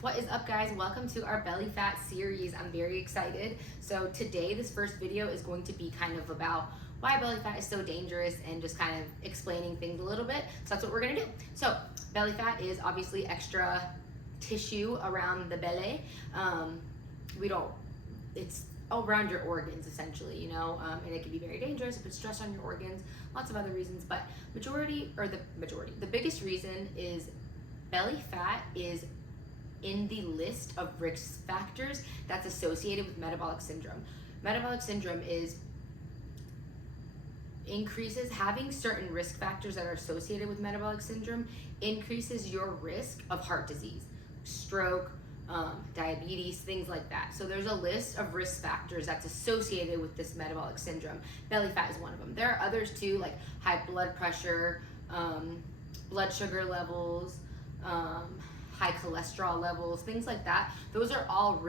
What is up, guys? Welcome to our belly fat series. I'm very excited. So today, this first video is going to be kind of about why belly fat is so dangerous and just kind of explaining things a little bit. So that's what we're gonna do. So belly fat is obviously extra tissue around the belly. It's around your organs essentially, and it can be very dangerous if it's stress on your organs, lots of other reasons, but the biggest reason is belly fat is in the list of risk factors that's associated with metabolic syndrome. Metabolic syndrome increases having certain risk factors that are associated with metabolic syndrome increases your risk of heart disease, stroke, diabetes, things like that. So there's a list of risk factors that's associated with this metabolic syndrome. Belly fat is one of them. There are others too, like high blood pressure, blood sugar levels, high cholesterol levels, things like that. Those are all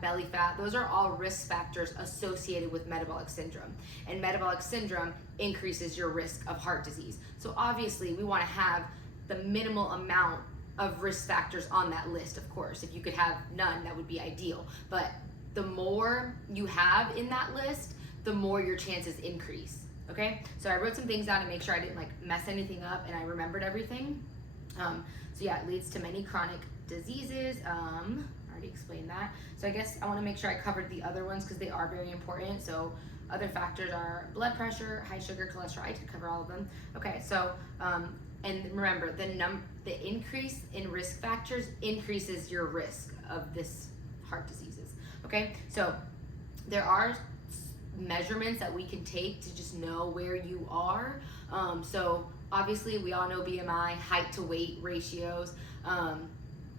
belly fat. Those are all risk factors associated with metabolic syndrome. And metabolic syndrome increases your risk of heart disease. So obviously we want to have the minimal amount of risk factors on that list, of course. If you could have none, that would be ideal. But the more you have in that list, the more your chances increase, okay? So I wrote some things down to make sure I didn't mess anything up and I remembered everything. So yeah, it leads to many chronic diseases. I already explained that. So I guess I want to make sure I covered the other ones because they are very important. So other factors are blood pressure, high sugar, cholesterol. I did cover all of them. Okay, so and remember the increase in risk factors increases your risk of this heart diseases. Okay, so there are measurements that we can take to just know where you are. So obviously we all know BMI, height to weight ratios.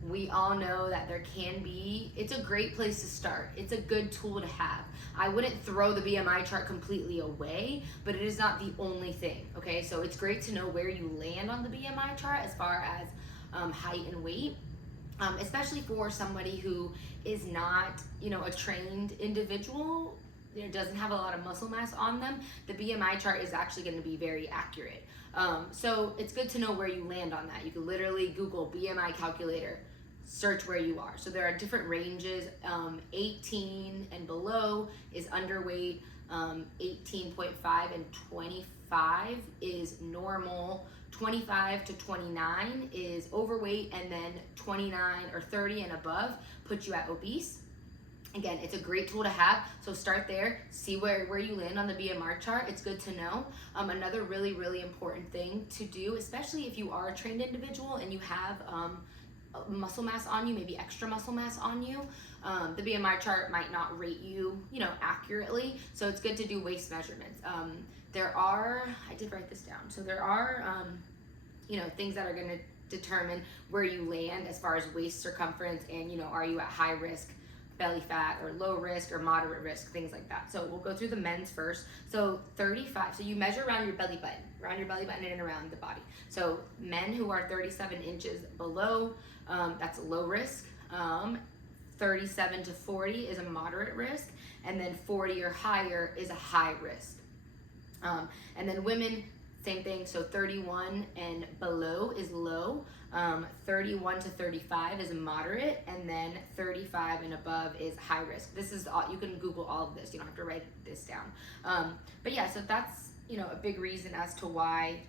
We all know that it's a great place to start. It's a good tool to have. I wouldn't throw the BMI chart completely away, but it is not the only thing, okay? So it's great to know where you land on the BMI chart as far as height and weight. Especially for somebody who is not, a trained individual, doesn't have a lot of muscle mass on them, the BMI chart is actually going to be very accurate. So it's good to know where you land on that. You can literally Google BMI calculator, search where you are. So there are different ranges. 18 and below is underweight. 18.5 and 25 is normal. 25 to 29 is overweight, and then 29 or 30 and above puts you at obese. Again, it's a great tool to have, so start there, see where you land on the BMI chart. It's good to know. Another really, really important thing to do, especially if you are a trained individual and you have muscle mass on you, maybe extra muscle mass on you, the BMI chart might not rate you, accurately, so it's good to do waist measurements. I did write this down, so there are, things that are going to determine where you land as far as waist circumference and, are you at high risk belly fat or low risk or moderate risk, things like that. So we'll go through the men's first. So 35, so you measure around your belly button and around the body. So men who are 37 inches below, that's low risk. 37 to 40 is a moderate risk, and then 40 or higher is a high risk. And then women, same thing, so 31 and below is low, 31 to 35 is moderate, and then 35 and above is high risk. This is all, you can Google all of this, you don't have to write this down. But yeah, so that's, a big reason as to why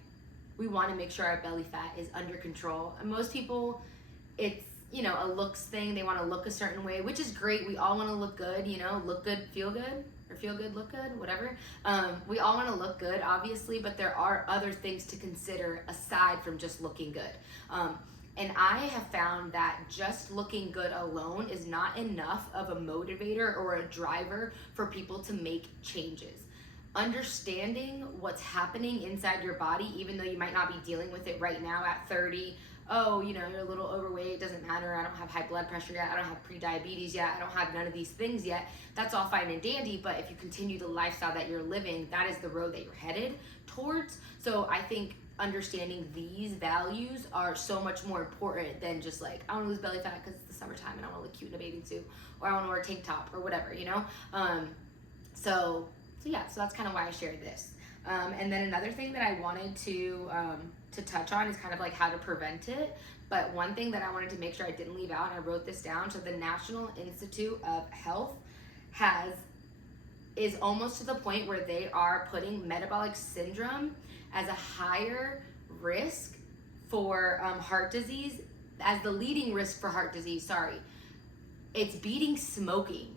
we want to make sure our belly fat is under control. And most people, it's, a looks thing, they want to look a certain way, which is great. We all want to look good, look good, feel good. Or feel good, look good, whatever. We all want to look good, obviously, but there are other things to consider aside from just looking good. And I have found that just looking good alone is not enough of a motivator or a driver for people to make changes. Understanding what's happening inside your body, even though you might not be dealing with it right now at 30, you're a little overweight, it doesn't matter, I don't have high blood pressure yet, I don't have pre-diabetes yet, I don't have none of these things yet, that's all fine and dandy, but if you continue the lifestyle that you're living, that is the road that you're headed towards. So I think understanding these values are so much more important than just I want to lose belly fat because it's the summertime and I want to look cute in a bathing suit, or I want to wear a tank top or whatever, So that's kind of why I shared this. And then another thing that I wanted to touch on is kind of how to prevent it. But one thing that I wanted to make sure I didn't leave out, and I wrote this down, so the National Institute of Health is almost to the point where they are putting metabolic syndrome as a higher risk for heart disease, as the leading risk for heart disease, sorry. It's beating smoking,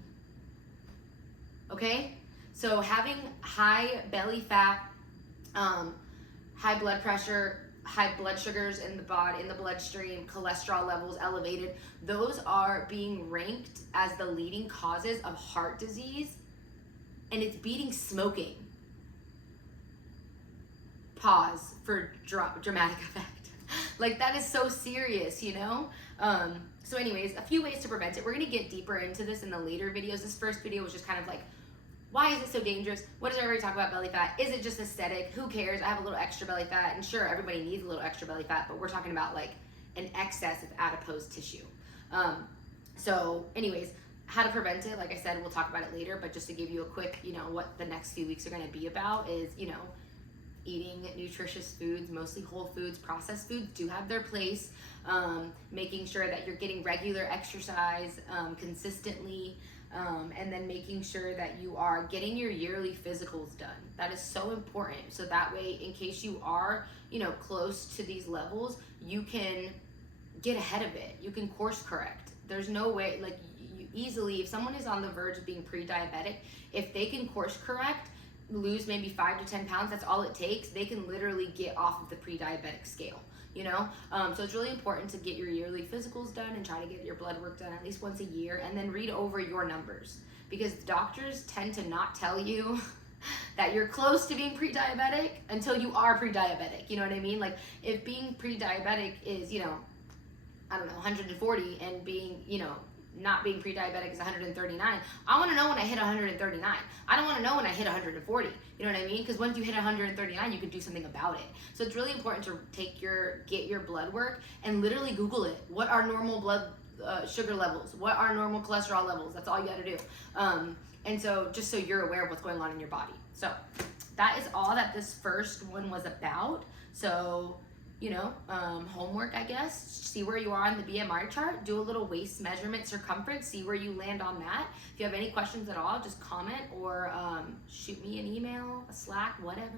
okay? So having high belly fat, high blood pressure, high blood sugars in the body, in the bloodstream, cholesterol levels elevated, those are being ranked as the leading causes of heart disease, and it's beating smoking. Pause for dramatic effect. Like, that is so serious, you know? So anyways, a few ways to prevent it. We're gonna get deeper into this in the later videos. This first video was just kind of like, why is it so dangerous? What does everybody talk about belly fat? Is it just aesthetic? Who cares? I have a little extra belly fat. And sure, everybody needs a little extra belly fat, but we're talking about like an excess of adipose tissue. So anyways, how to prevent it, like I said, we'll talk about it later, but just to give you a quick, you know, what the next few weeks are gonna be about is, you know, eating nutritious foods, mostly whole foods. Processed foods do have their place. Making sure that you're getting regular exercise consistently, and then making sure that you are getting your yearly physicals done. That is so important. So that way, in case you are, you know, close to these levels, you can get ahead of it. You can course correct. There's no way, like, you easily, if someone is on the verge of being pre-diabetic, if they can course correct, lose maybe 5 to 10 pounds, that's all it takes, they can literally get off of the pre-diabetic scale, you know? So it's really important to get your yearly physicals done and try to get your blood work done at least once a year, and then read over your numbers, because doctors tend to not tell you that you're close to being pre-diabetic until you are pre-diabetic, you know what I mean? Like, if being pre-diabetic is, you know, I don't know, 140, and being, you know, not being pre-diabetic is 139. I want to know when I hit 139. I don't want to know when I hit 140. You know what I mean? Because once you hit 139, you can do something about it. So it's really important to get your blood work and literally Google it. What are normal blood sugar levels? What are normal cholesterol levels? That's all you got to do. And so just so you're aware of what's going on in your body. So that is all that this first one was about. So, you know, homework, I guess. See where you are on the BMI chart. Do a little waist measurement circumference. See where you land on that. If you have any questions at all, just comment or shoot me an email, a Slack, whatever.